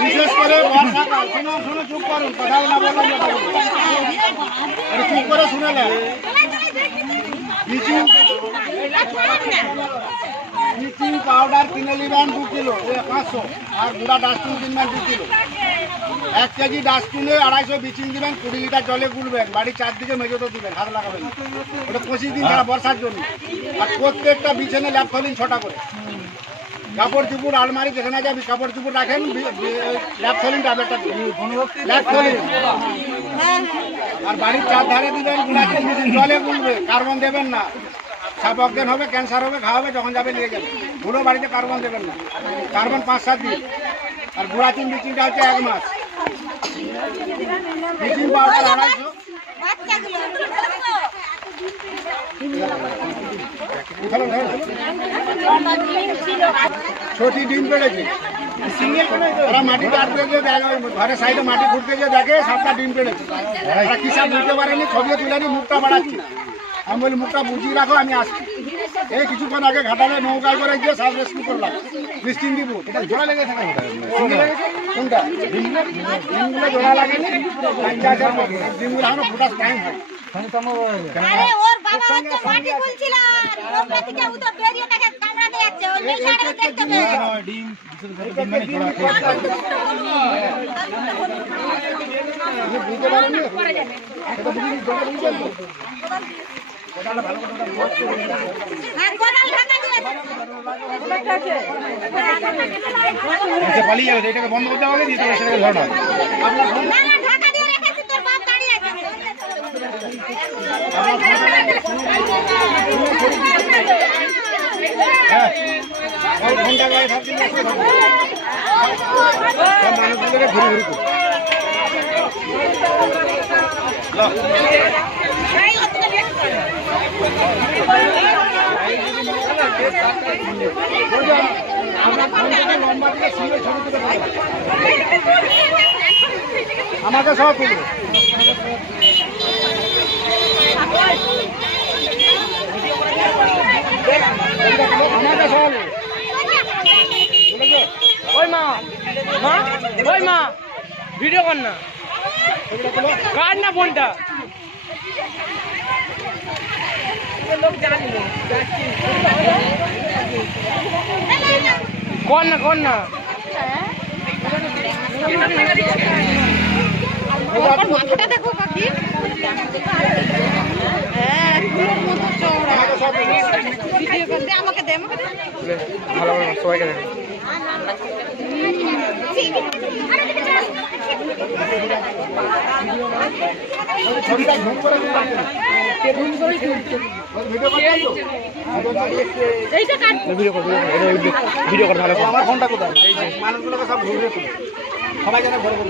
বিশেষ করে বর্ষাকাল শোনো শোনো করুন কথা না না। বলুন। চুপ করে শুনে ব্লিচিং ব্লিচিং পাউডার কিনে নিবেন দু কিলো পাঁচশো, আর গুঁড়া ডাস্টবিন কিনবেন দু কিলো। এক কেজি ডাস্টবিনে আড়াইশো ব্লিচিং দিবেন কুড়ি লিটার জলে গুলবেন বাড়ির চারদিকে মেজোতে দিবেন হাত লাগাবেন। ওটা পঁচিশ দিন ছাড়া বর্ষার জন্য। আর প্রত্যেকটা বিছানে ল্যাপ দিন ছটা করে। কাপড় চুপুর আলমারি যেখানে যাবি কাপড় চুপুর রাখেন ল্যাপ থলিন ট্যাবলেটটা ল্যাপ থলিন আর বাড়ির চার ধারে দিবেন জলে গুলবে কার্বন দেবেন না। সাপ অজ্ঞান হবে ক্যান্সার হবে ঘা হবে যখন যাবে নিয়ে যাবে। ভুলো বাড়িতে কার্বন দেবেন না। কার্বন পাঁচ সাত দিন। আর গুড়াচিন বিচিনটা হচ্ছে এক মাস। ছোটি ডিম পেড়েছে। ওরা গিয়ে দেখে ঘরের সাইডে মাটি খুঁড়তে গিয়ে দেখে সাতটা ডিম পেড়েছে। ওরা কি সব বুঝতে পারেনি, ছবিও তুলে নি, মুখটা বাড়াচ্ছি। আমি বলি, মুখটা বুঝিয়ে রাখো, আমি আসছি। এই কিছুক্ষণ আগে ঘাটালে নৌকায় করে গিয়ে সাব রেস্কিউ করলাম। মিষ্টিন দিব এটা জোড়া লেগে থাকে কোনটা ডিমগুলো জোড়া লাগেনি বাচ্চা আছে ডিমগুলো এখনও ফুটার টাইম হয় বুঝতে পারেনি দিয়েছে পালিয়ে যাবে এটাকে বন্ধ করতে হবে দিয়ে তারপরে সেটাকে ধরানো হয়। ঘণ্টা গায়ে। সব মানুষগুলোকে ঘুরে ঘুরে আমাকে সব তুলবে আমাকে ওই মা মা, ওই মা, ভিডিও কর না। কার না ফোনটা? কর না মাথাটা দেখো কাকি হ্যাঁ মতো চওড়া আমাকে দে আমাকে ভালো সবাইকে দেখ ছবিটা ঘুম করে ভিডিও কর ভালো আমার ফোনটা কোথায় সব ঘুরে ঢাকা ঘরে আমি এখন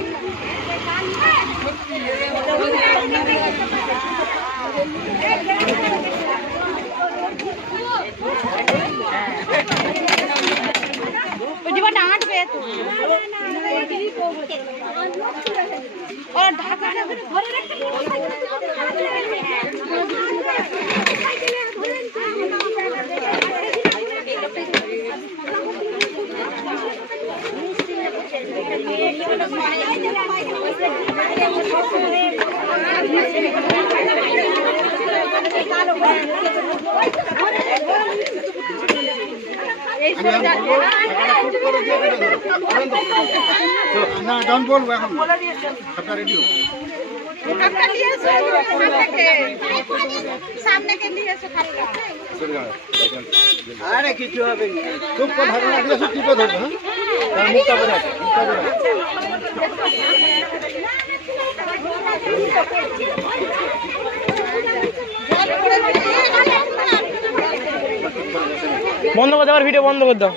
বলব, টাকাটা চুপ করে দিয়ে কেটে দেবো। বলেন তো? চলো, না ডন বলব এখন সামনে কে নিয়ে কাপটা আরে কিছু হবে না। চুপ করে ধরো না চুপ করে ধরবো হ্যাঁ? তার মুখটা করে আছে মুখটা করে আছে। বন্ধ করে দেওয়ার ভিডিও বন্ধ করে দাও।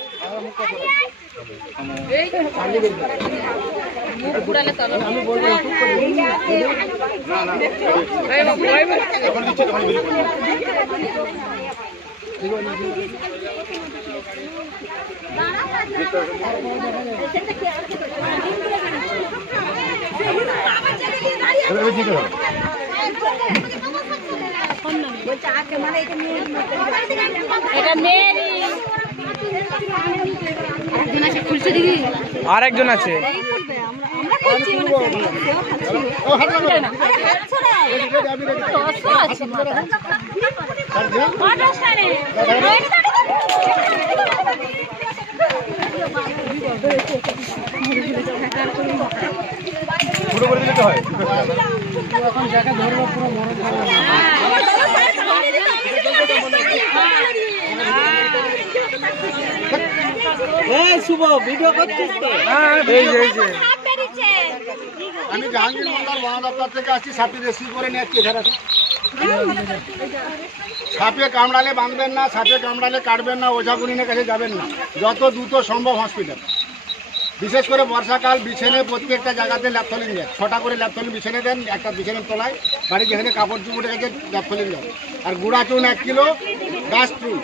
তখন বেরিয়ে পড়বে এভাবে দিতে হবে এটা মেয়েরই আর একজন আছে। করছি মানে ও হাত লাগাবে না আরে হাত ছড়া। রেডি রেডি আমি রেডি আর যে মাদ্রাসারে পুরো করে দিলে তো হ্যাঁ। এই যে। আমি জাহাঙ্গীর মন্ডল বন দপ্তর থেকে আসছি সাপটি রেস্কিউ করে নিয়ে আসছি আসো। সাপে কামড়ালে বাঁধবেন না, সাপে কামড়ালে কাটবেন না ওঝা ওঝাগুনিনের কাছে যাবেন না। যত দ্রুত সম্ভব হসপিটাল বিশেষ করে বর্ষাকাল, বিছেনে প্রত্যেকটা জায়গাতে ল্যাপথলিন দেন। ছটা করে ল্যাপথলিন বিছানে দেন, একটা বিছেনের তলায়। বাড়ি যেখানে কাপড় চুপড়ে গেছে ল্যাপথলিন দেন। আর গুঁড়া চুন এক কিলো, ডাস্ট চুন।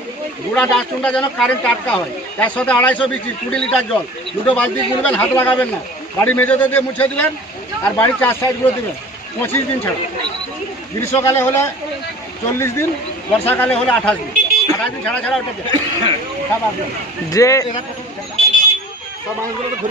গুঁড়া ডাস্ট চুনটা যেন কারেন্ট টাটকা হয়। তার সাথে আড়াইশো বিচি, কুড়ি লিটার জল। দুটো বালতি গুলবেন হাত লাগাবেন না। বাড়ি মেঝেতে দিয়ে মুছে দিলেন আর বাড়ির চার সাইডগুলো দিবেন পঁচিশ দিন ছাড়া। গ্রীষ্মকালে হলে চল্লিশ দিন বর্ষাকালে হলে আঠাশ দিন। আঠাশ দিন ছাড়া ছাড়া ওটা। যে সব মানুষগুলো দেবে